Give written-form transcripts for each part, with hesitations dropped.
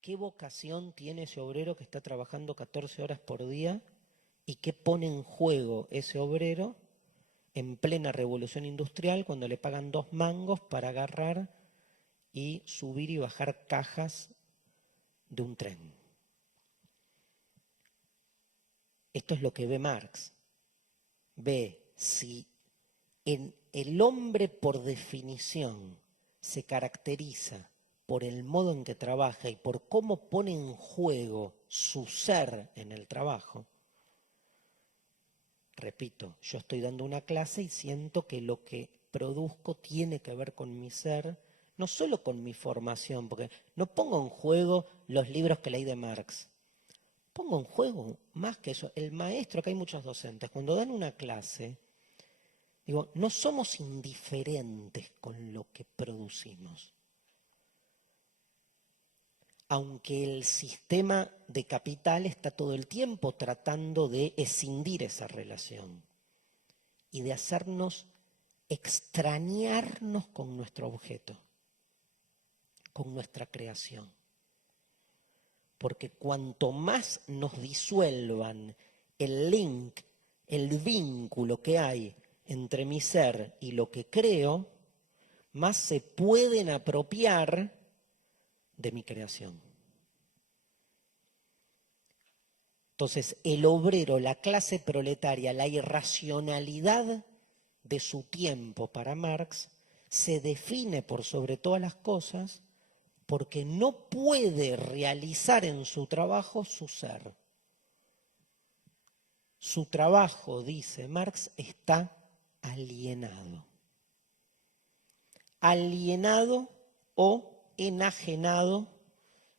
¿Qué vocación tiene ese obrero que está trabajando 14 horas por día y qué pone en juego ese obrero en plena revolución industrial cuando le pagan 2 mangos para agarrar y subir y bajar cajas de un tren? Esto es lo que ve Marx. Ve si el hombre por definición se caracteriza por el modo en que trabaja y por cómo pone en juego su ser en el trabajo. Repito, yo estoy dando una clase y siento que lo que produzco tiene que ver con mi ser, no solo con mi formación, porque no pongo en juego los libros que leí de Marx. Pongo en juego más que eso. El maestro, que hay muchos docentes, cuando dan una clase, digo, no somos indiferentes con lo que producimos. Aunque el sistema de capital está todo el tiempo tratando de escindir esa relación y de hacernos extrañarnos con nuestro objeto, con nuestra creación. Porque cuanto más nos disuelvan el link, el vínculo que hay entre mi ser y lo que creo, más se pueden apropiar de mi creación. Entonces, el obrero, la clase proletaria, la irracionalidad de su tiempo para Marx se define por sobre todas las cosas porque no puede realizar en su trabajo su ser. Su trabajo, dice Marx, está alienado. Alienado o enajenado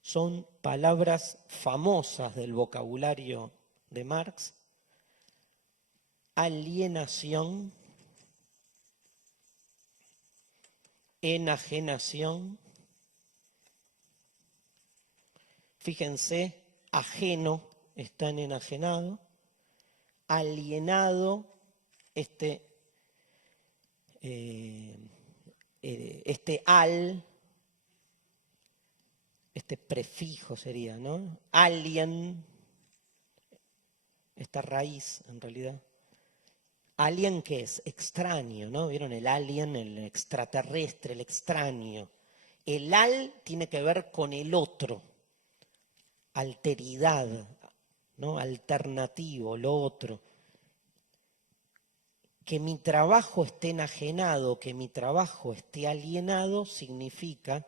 son palabras famosas del vocabulario de Marx. Alienación, enajenación. Fíjense, ajeno está en enajenado. Alienado, este al, este prefijo sería, ¿no? Alien, esta raíz en realidad. Alien, ¿qué es? Extraño, ¿no? ¿Vieron el alien, el extraterrestre, el extraño? El al tiene que ver con el otro, alteridad, ¿no? Alternativo, lo otro. Que mi trabajo esté enajenado, que mi trabajo esté alienado, significa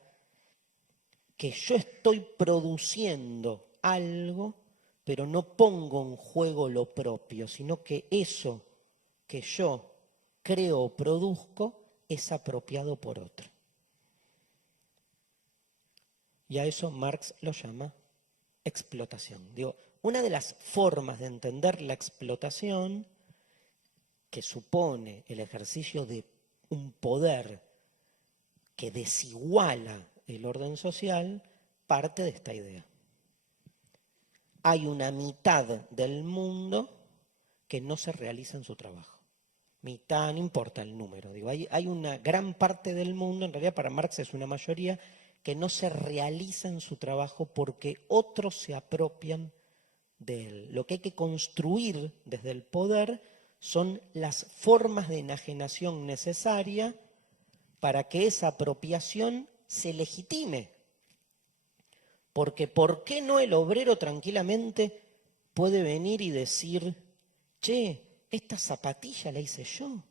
que yo estoy produciendo algo, pero no pongo en juego lo propio, sino que eso que yo creo o produzco es apropiado por otro. Y a eso Marx lo llama explotación. Digo, una de las formas de entender la explotación, que supone el ejercicio de un poder que desiguala el orden social, parte de esta idea. Hay una mitad del mundo que no se realiza en su trabajo. Mitad, no importa el número, digo, hay una gran parte del mundo, en realidad para Marx es una mayoría, que no se realiza en su trabajo porque otros se apropian de él. Lo que hay que construir desde el poder son las formas de enajenación necesaria para que esa apropiación se legitime. Porque ¿por qué no el obrero tranquilamente puede venir y decir, che, esta zapatilla la hice yo,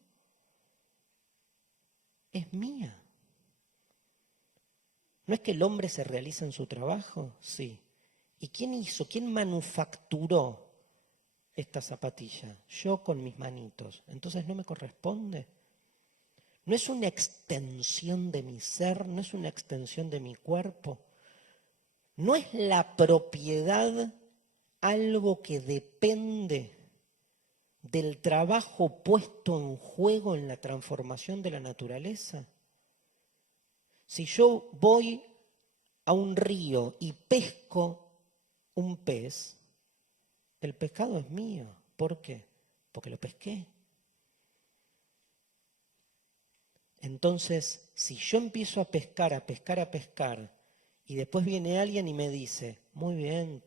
es mía? ¿No es que el hombre se realiza en su trabajo? Sí. ¿Y quién hizo, quién manufacturó esta zapatilla? Yo con mis manitos. Entonces no me corresponde. No es una extensión de mi ser, no es una extensión de mi cuerpo. No es la propiedad algo que depende del trabajo puesto en juego en la transformación de la naturaleza. Si yo voy a un río y pesco un pez, el pescado es mío. ¿Por qué? Porque lo pesqué. Entonces, si yo empiezo a pescar, Y después viene alguien y me dice, muy bien,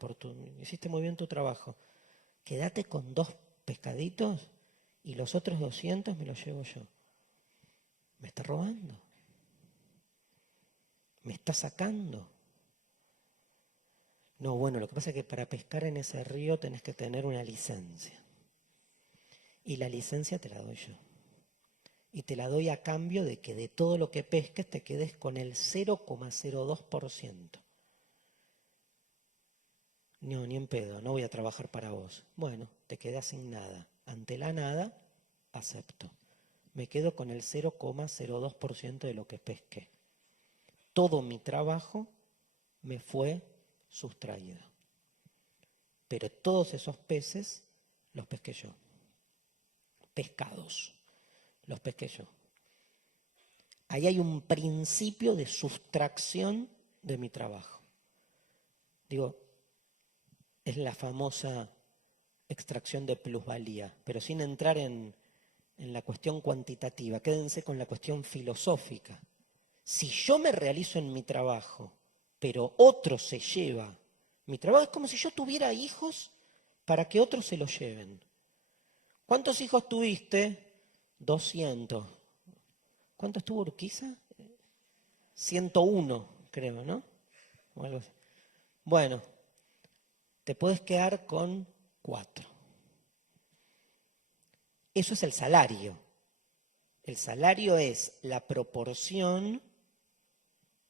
hiciste muy bien tu trabajo, quédate con 2 pescaditos y los otros 200 me los llevo yo. ¿Me está robando? ¿Me está sacando? No, bueno, lo que pasa es que para pescar en ese río tenés que tener una licencia. Y la licencia te la doy yo. Y te la doy a cambio de que de todo lo que pesques te quedes con el 0,02%. No, ni en pedo, no voy a trabajar para vos. Bueno, te quedas sin nada. Ante la nada, acepto. Me quedo con el 0,02% de lo que pesqué. Todo mi trabajo me fue sustraído. Pero todos esos peces los pesqué yo. Pescados, los pesqué yo. Ahí hay un principio de sustracción de mi trabajo. Digo, es la famosa extracción de plusvalía, pero sin entrar en la cuestión cuantitativa. Quédense con la cuestión filosófica. Si yo me realizo en mi trabajo, pero otro se lleva mi trabajo, es como si yo tuviera hijos para que otros se los lleven. ¿Cuántos hijos tuviste? 200. ¿Cuántos tuvo Urquiza? 101, creo, ¿no? O algo así. Bueno, te puedes quedar con 4. Eso es el salario. El salario es la proporción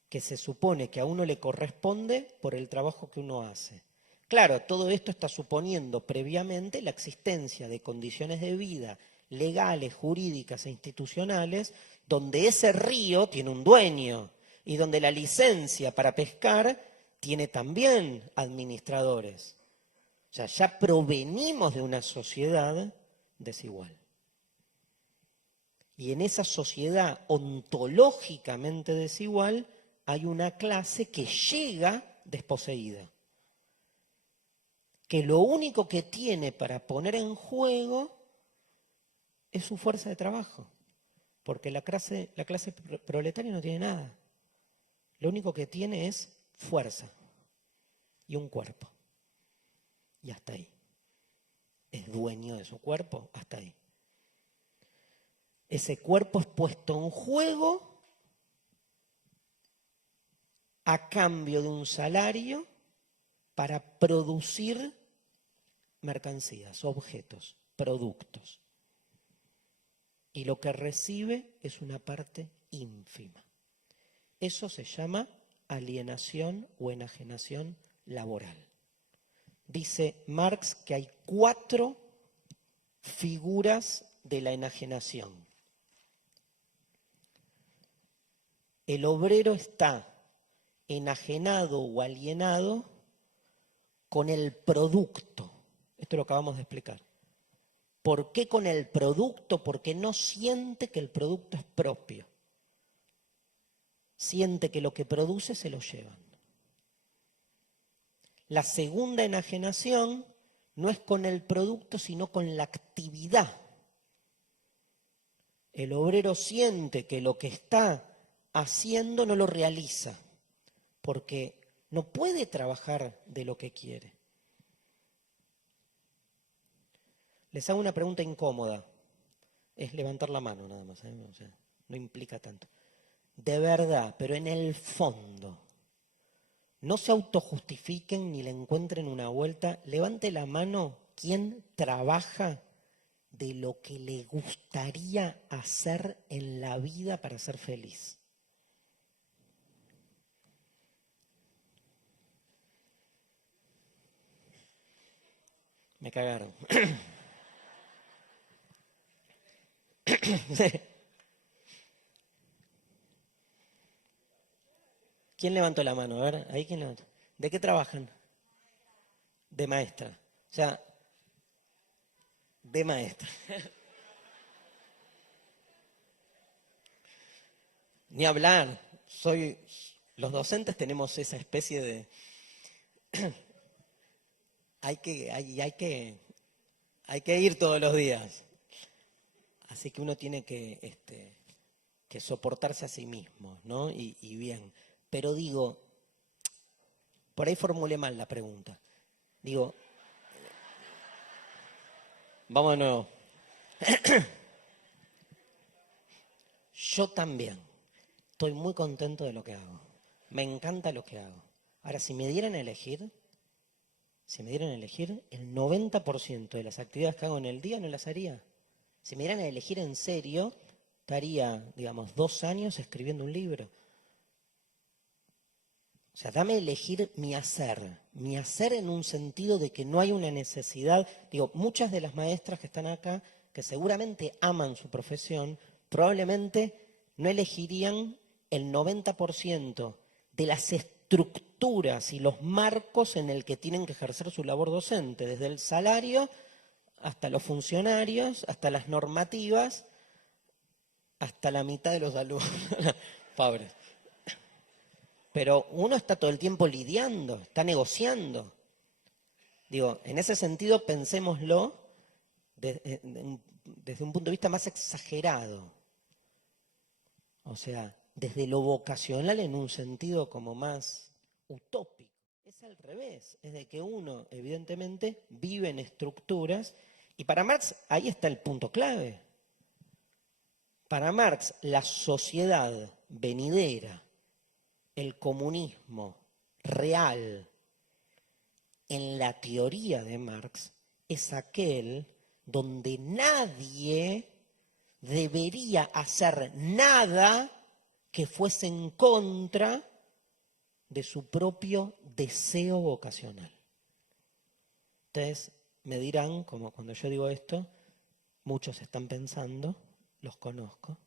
que se supone que a uno le corresponde por el trabajo que uno hace. Claro, todo esto está suponiendo previamente la existencia de condiciones de vida legales, jurídicas e institucionales, donde ese río tiene un dueño y donde la licencia para pescar tiene también administradores. O sea, ya provenimos de una sociedad desigual. Y en esa sociedad ontológicamente desigual hay una clase que llega desposeída, que lo único que tiene para poner en juego es su fuerza de trabajo, porque la clase proletaria no tiene nada. Lo único que tiene es fuerza y un cuerpo. Y hasta ahí. Es dueño de su cuerpo, hasta ahí. Ese cuerpo es puesto en juego a cambio de un salario para producir mercancías, objetos, productos. Y lo que recibe es una parte ínfima. Eso se llama alienación o enajenación laboral. Dice Marx que hay 4 figuras de la enajenación. El obrero está enajenado o alienado con el producto. Esto lo acabamos de explicar. ¿Por qué con el producto? Porque no siente que el producto es propio. Siente que lo que produce se lo llevan. La segunda enajenación no es con el producto, sino con la actividad. El obrero siente que lo que está haciendo no lo realiza, porque no puede trabajar de lo que quiere. Les hago una pregunta incómoda. Es levantar la mano nada más, ¿eh? O sea, no implica tanto. De verdad, pero en el fondo, no se autojustifiquen ni le encuentren una vuelta. Levante la mano quien trabaja de lo que le gustaría hacer en la vida para ser feliz. Me cagaron. ¿Quién levantó la mano? A ver, ahí quién levantó. ¿De qué trabajan? De maestra. O sea, de maestra. Ni hablar. Los docentes tenemos esa especie de hay que ir todos los días. Así que uno tiene que soportarse a sí mismo, ¿no? Y bien. Pero digo, por ahí formulé mal la pregunta. Digo, vamos de nuevo. Yo también estoy muy contento de lo que hago. Me encanta lo que hago. Ahora, si me dieran a elegir, el 90% de las actividades que hago en el día no las haría. Si me dieran a elegir en serio, estaría, digamos, 2 años escribiendo un libro. O sea, dame a elegir mi hacer en un sentido de que no hay una necesidad. Digo, muchas de las maestras que están acá, que seguramente aman su profesión, probablemente no elegirían el 90% de las estructuras y los marcos en el que tienen que ejercer su labor docente, desde el salario hasta los funcionarios, hasta las normativas, hasta la mitad de los alumnos. Pobres. Pero uno está todo el tiempo lidiando, está negociando. Digo, en ese sentido pensémoslo desde un punto de vista más exagerado. O sea, desde lo vocacional en un sentido como más utópico. Es al revés, es de que uno evidentemente vive en estructuras y para Marx ahí está el punto clave. Para Marx la sociedad venidera, el comunismo real en la teoría de Marx es aquel donde nadie debería hacer nada que fuese en contra de su propio deseo vocacional. Entonces, me dirán, como cuando yo digo esto, muchos están pensando, los conozco,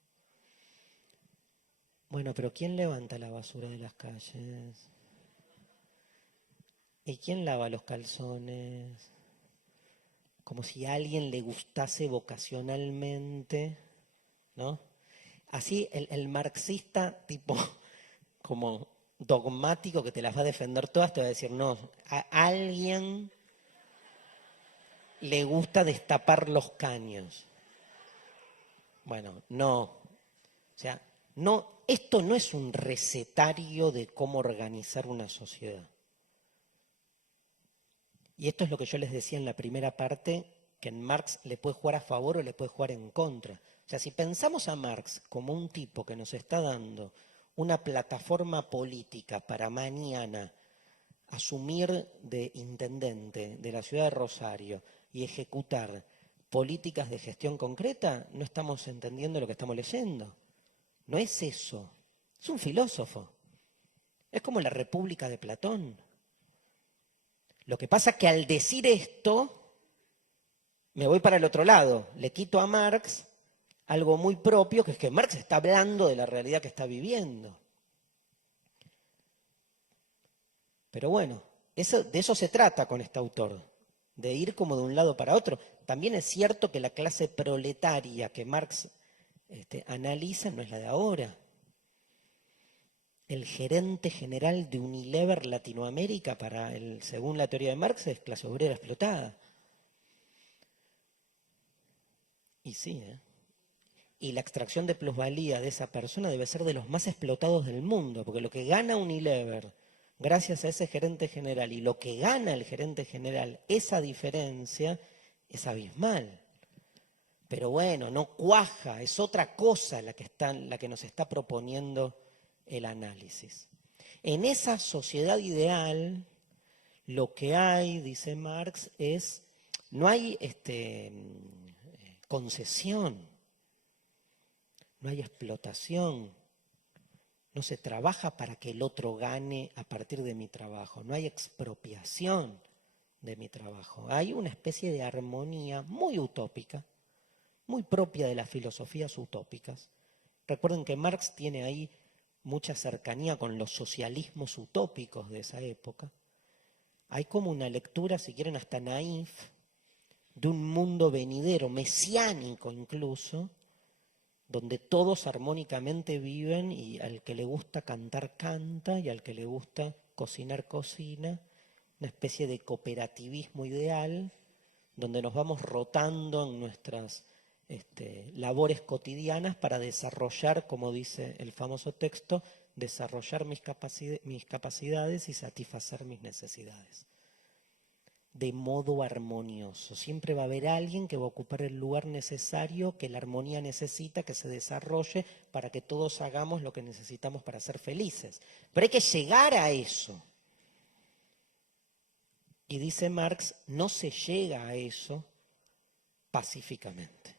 bueno, pero ¿quién levanta la basura de las calles? ¿Y quién lava los calzones? Como si a alguien le gustase vocacionalmente, ¿no? Así el marxista tipo como dogmático que te las va a defender todas te va a decir, no, a alguien le gusta destapar los caños. Bueno, no. O sea, no, esto no es un recetario de cómo organizar una sociedad. Y esto es lo que yo les decía en la primera parte, que en Marx le puede jugar a favor o le puede jugar en contra. O sea, si pensamos a Marx como un tipo que nos está dando una plataforma política para mañana asumir de intendente de la ciudad de Rosario y ejecutar políticas de gestión concreta, no estamos entendiendo lo que estamos leyendo. No es eso. Es un filósofo. Es como la República de Platón. Lo que pasa es que al decir esto, me voy para el otro lado. Le quito a Marx algo muy propio, que es que Marx está hablando de la realidad que está viviendo. Pero bueno, de eso se trata con este autor, de ir como de un lado para otro. También es cierto que la clase proletaria que Marx analiza no es la de ahora. El gerente general de Unilever Latinoamérica, según la teoría de Marx, es clase obrera explotada. Y sí, ¿eh? Y la extracción de plusvalía de esa persona debe ser de los más explotados del mundo, porque lo que gana Unilever gracias a ese gerente general y lo que gana el gerente general, esa diferencia es abismal. Pero bueno, no cuaja, es otra cosa la que nos está proponiendo el análisis. En esa sociedad ideal, lo que hay, dice Marx, no hay concesión, no hay explotación, no se trabaja para que el otro gane a partir de mi trabajo, no hay expropiación de mi trabajo. Hay una especie de armonía muy utópica, muy propia de las filosofías utópicas. Recuerden que Marx tiene ahí mucha cercanía con los socialismos utópicos de esa época. Hay como una lectura, si quieren, hasta naif, de un mundo venidero, mesiánico incluso, donde todos armónicamente viven y al que le gusta cantar, canta, y al que le gusta cocinar, cocina, una especie de cooperativismo ideal, donde nos vamos rotando en nuestras labores cotidianas para desarrollar, como dice el famoso texto, desarrollar mis capacidades y satisfacer mis necesidades. De modo armonioso. Siempre va a haber alguien que va a ocupar el lugar necesario que la armonía necesita que se desarrolle para que todos hagamos lo que necesitamos para ser felices. Pero hay que llegar a eso. Y dice Marx, no se llega a eso pacíficamente.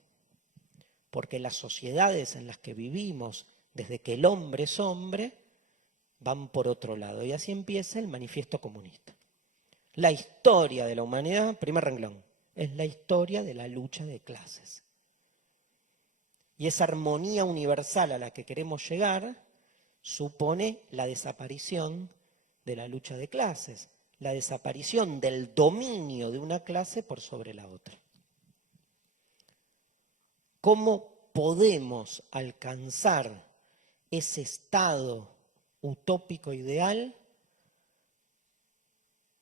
Porque las sociedades en las que vivimos, desde que el hombre es hombre, van por otro lado. Y así empieza el Manifiesto Comunista. La historia de la humanidad, primer renglón, es la historia de la lucha de clases. Y esa armonía universal a la que queremos llegar supone la desaparición de la lucha de clases, la desaparición del dominio de una clase por sobre la otra. ¿Cómo podemos alcanzar ese estado utópico ideal?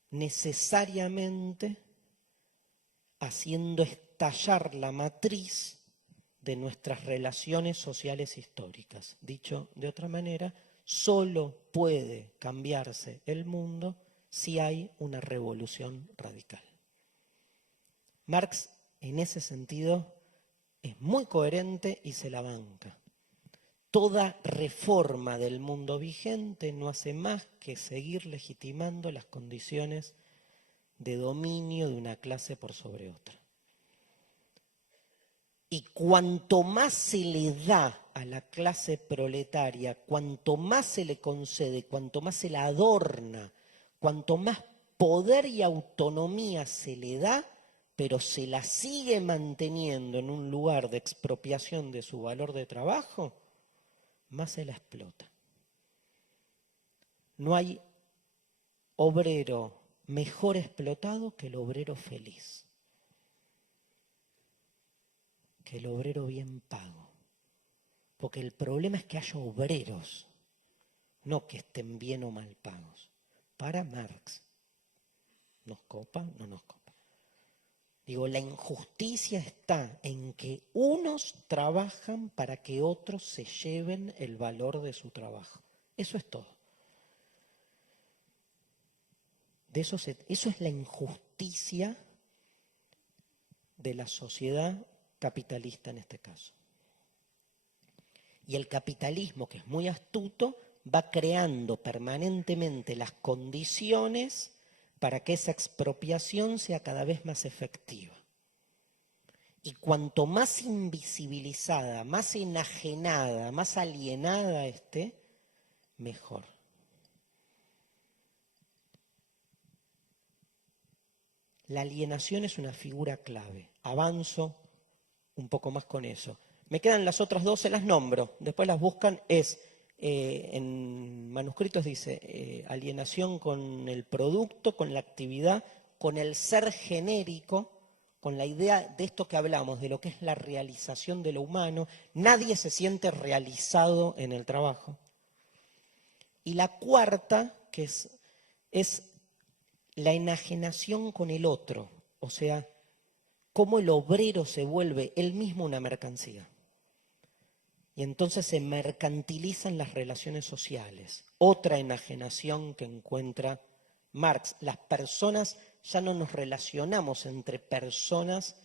Necesariamente haciendo estallar la matriz de nuestras relaciones sociales históricas. Dicho de otra manera, solo puede cambiarse el mundo si hay una revolución radical. Marx, en ese sentido, es muy coherente y se la banca. Toda reforma del mundo vigente no hace más que seguir legitimando las condiciones de dominio de una clase por sobre otra. Y cuanto más se le da a la clase proletaria, cuanto más se le concede, cuanto más se la adorna, cuanto más poder y autonomía se le da, pero se la sigue manteniendo en un lugar de expropiación de su valor de trabajo, más se la explota. No hay obrero mejor explotado que el obrero feliz, que el obrero bien pago. Porque el problema es que haya obreros, no que estén bien o mal pagos. Para Marx, ¿nos copa? No nos copa. Digo, la injusticia está en que unos trabajan para que otros se lleven el valor de su trabajo. Eso es todo. Eso es la injusticia de la sociedad capitalista en este caso. Y el capitalismo, que es muy astuto, va creando permanentemente las condiciones para que esa expropiación sea cada vez más efectiva. Y cuanto más invisibilizada, más enajenada, más alienada esté, mejor. La alienación es una figura clave. Avanzo un poco más con eso. Me quedan las otras dos, se las nombro, después las buscan, en manuscritos dice alienación con el producto, con la actividad, con el ser genérico, con la idea de esto que hablamos, de lo que es la realización de lo humano. Nadie se siente realizado en el trabajo. Y la cuarta, que es la enajenación con el otro, o sea, cómo el obrero se vuelve él mismo una mercancía. Y entonces se mercantilizan las relaciones sociales. Otra enajenación que encuentra Marx. Las personas, ya no nos relacionamos entre personas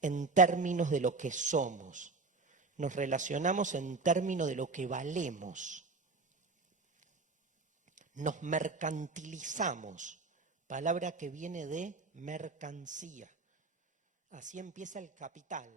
en términos de lo que somos. Nos relacionamos en términos de lo que valemos. Nos mercantilizamos, palabra que viene de mercancía. Así empieza el Capital.